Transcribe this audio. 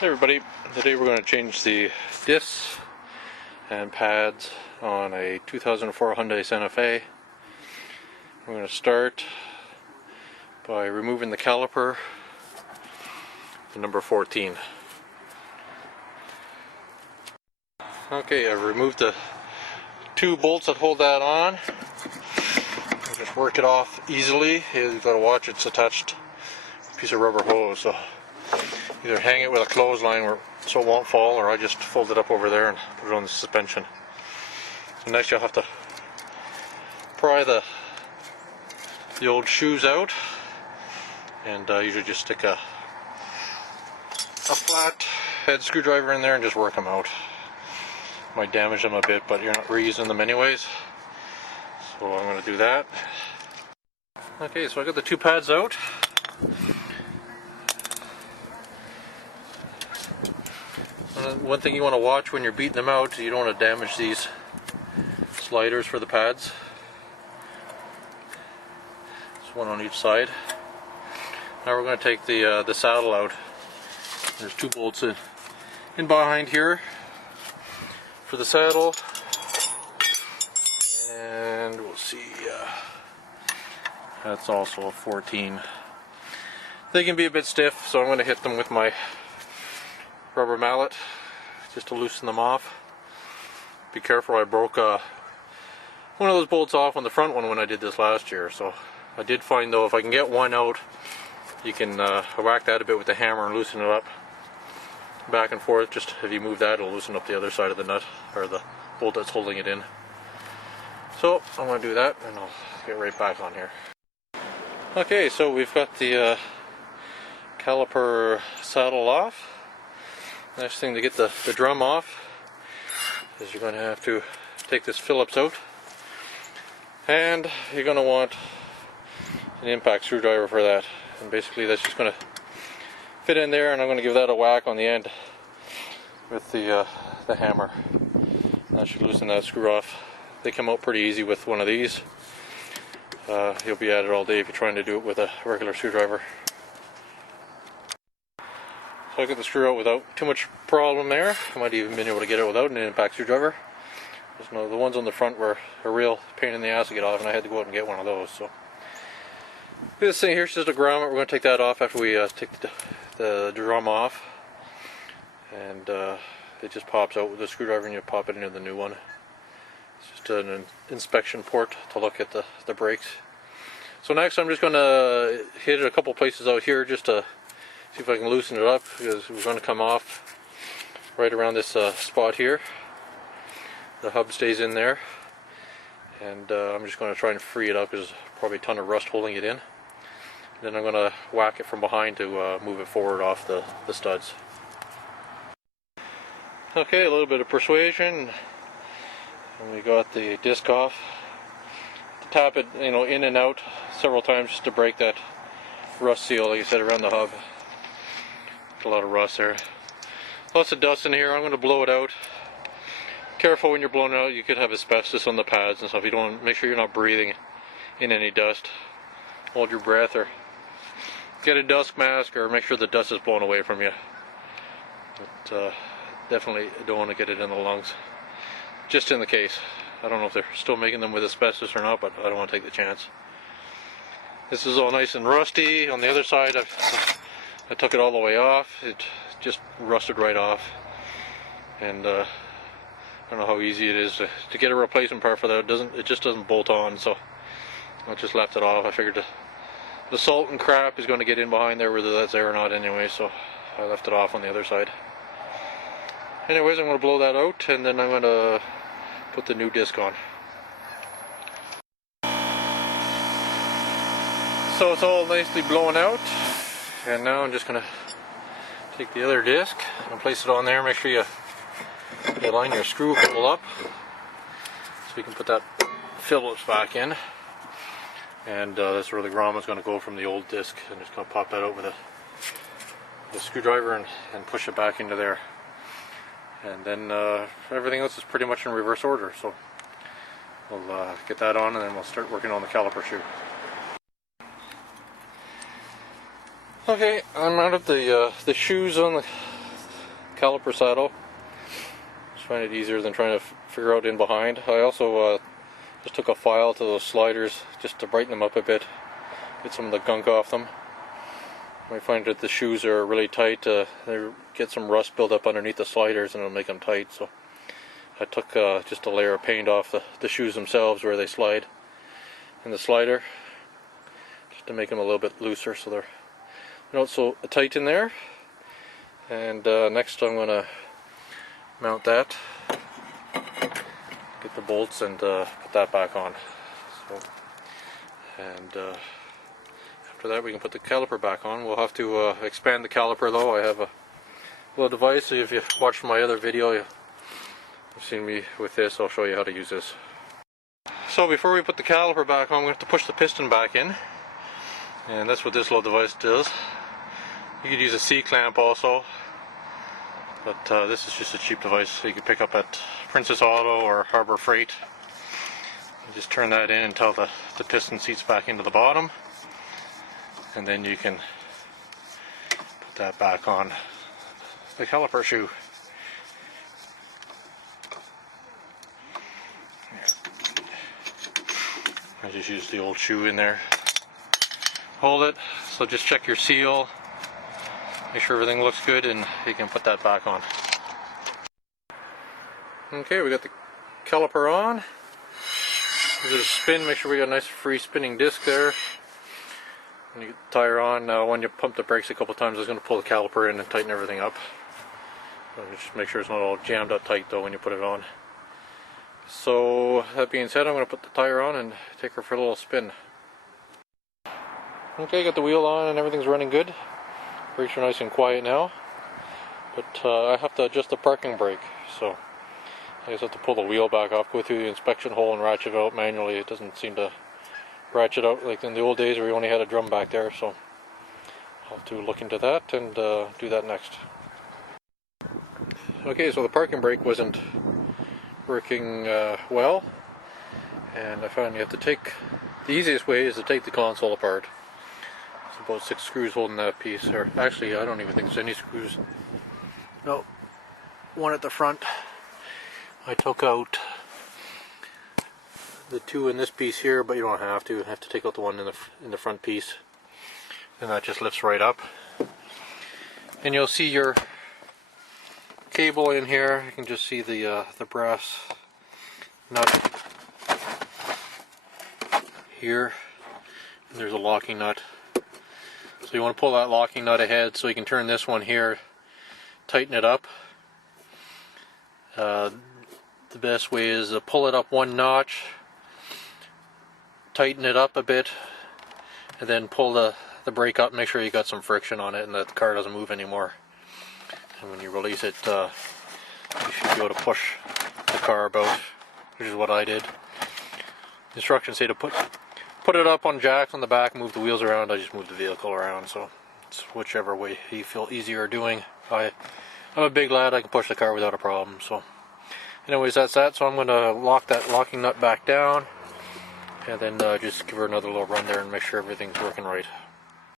Hey everybody, today we're going to change the discs and pads on a 2004 Hyundai Santa Fe. We're going to start by removing the caliper, the number 14. Okay, I've removed the two bolts that hold that on. I'll just work it off easily. You've got to watch, it's attached to a piece of rubber hose, so either hang it with a clothesline so it won't fall, or I just fold it up over there and put it on the suspension. So next you'll have to pry the old shoes out, and usually just stick a flat head screwdriver in there and just work them out. Might damage them a bit, but you're not reusing them anyways, so I'm going to do that. Okay, so I got the two pads out. One thing you want to watch when you're beating them out, you don't want to damage these sliders for the pads. There's one on each side. Now we're going to take the saddle out. There's two bolts in behind here for the saddle, and we'll see. That's also a 14. They can be a bit stiff, so I'm going to hit them with my rubber mallet just to loosen them off. Be careful, I broke one of those bolts off on the front one when I did this last year. So I did find though, if I can get one out, you can whack that a bit with the hammer and loosen it up back and forth. Just if you move that, it'll loosen up the other side of the nut, or the bolt that's holding it in. So I'm going to do that and I'll get right back on here. Okay, so we've got the caliper saddle off. Next thing to get the drum off is you're going to have to take this Phillips out, and you're going to want an impact screwdriver for that, and basically that's just going to fit in there, and I'm going to give that a whack on the end with the hammer. That should loosen that screw off. They come out pretty easy with one of these. You'll be at it all day if you're trying to do it with a regular screwdriver. So I got the screw out without too much problem there. I might even been able to get it without an impact screwdriver. The ones on the front were a real pain in the ass to get off, and I had to go out and get one of those. So this thing here is just a grommet. We're going to take that off after we take the drum off, and it just pops out with the screwdriver, and you pop it into the new one. It's just an inspection port to look at the brakes. So next I'm just going to hit it a couple places out here just to see if I can loosen it up, because we're going to come off right around this spot here. The hub stays in there, and I'm just going to try and free it up because there's probably a ton of rust holding it in. Then I'm going to whack it from behind to move it forward off the studs. Okay, a little bit of persuasion, and we got the disc off. Tap it, in and out several times just to break that rust seal, like I said, around the hub. A lot of rust there. Lots of dust in here. I'm going to blow it out. Careful when you're blowing it out, you could have asbestos on the pads and stuff. You don't, make sure you're not breathing in any dust. Hold your breath, or get a dust mask, or make sure the dust is blown away from you. But definitely don't want to get it in the lungs. Just in the case. I don't know if they're still making them with asbestos or not, but I don't want to take the chance. This is all nice and rusty. On the other side, I took it all the way off. It just rusted right off, and I don't know how easy it is to get a replacement part for that. It just doesn't bolt on, so I just left it off. I figured the salt and crap is going to get in behind there, whether that's there or not anyway, so I left it off on the other side. Anyways, I'm going to blow that out, and then I'm going to put the new disc on. So it's all nicely blown out, and now I'm just going to take the other disc and place it on there. Make sure you line your screw hole up so you can put that Phillips back in, and that's where the grommet is going to go from the old disc, and just going to pop that out with a screwdriver and push it back into there. And then everything else is pretty much in reverse order, so we'll get that on, and then we'll start working on the caliper shoe. Okay, I'm out of the shoes on caliper saddle. Just find it easier than trying to figure out in behind. I also just took a file to those sliders just to brighten them up a bit, get some of the gunk off them. You might find that the shoes are really tight. They get some rust build up underneath the sliders and it'll make them tight. So I took just a layer of paint off the shoes themselves where they slide in the slider, just to make them a little bit looser so they're not so tight in there. And next I'm going to mount that, get the bolts and put that back on. So, and after that we can put the caliper back on. We'll have to expand the caliper though. I have a little device, so if you watched my other video you've seen me with this. I'll show you how to use this. So before we put the caliper back on, we have to push the piston back in, and that's what this little device does. You could use a C-clamp also, but this is just a cheap device you can pick up at Princess Auto or Harbor Freight. You just turn that in until the piston seats back into the bottom, and then you can put that back on the caliper shoe. I just used the old shoe in there. Hold it, so just check your seal, make sure everything looks good, and you can put that back on. Okay, we got the caliper on. Give it a spin, make sure we got a nice free spinning disc there. When you get the tire on, when you pump the brakes a couple times, it's going to pull the caliper in and tighten everything up. So just make sure it's not all jammed up tight though when you put it on. So that being said, I'm going to put the tire on and take her for a little spin. Okay, got the wheel on and everything's running good. Brakes are nice and quiet now. But I have to adjust the parking brake, so I just have to pull the wheel back off, go through the inspection hole and ratchet it out manually. It doesn't seem to ratchet out like in the old days where we only had a drum back there, so I'll have to look into that and do that next. Okay, so the parking brake wasn't working well, and I found you have to take, the easiest way is to take the console apart. It's about 6 screws holding that piece, or actually I don't even think there's any screws. No, one at the front. I took out the 2 in this piece here, but you don't have to. You have to take out the one in the front piece, and that just lifts right up. And you'll see your cable in here. You can just see the brass nut here, and there's a locking nut. So you want to pull that locking nut ahead so you can turn this one here, tighten it up. The best way is to pull it up 1 notch, tighten it up a bit, and then pull the brake up. Make sure you got some friction on it and that the car doesn't move anymore. And when you release it, you should be able to push the car about, which is what I did. Instructions say to put it up on jacks on the back, move the wheels around. I just moved the vehicle around, so it's whichever way you feel easier doing. I'm a big lad, I can push the car without a problem. So anyways, that's that. So I'm going to lock that locking nut back down, and then just give her another little run there and make sure everything's working right.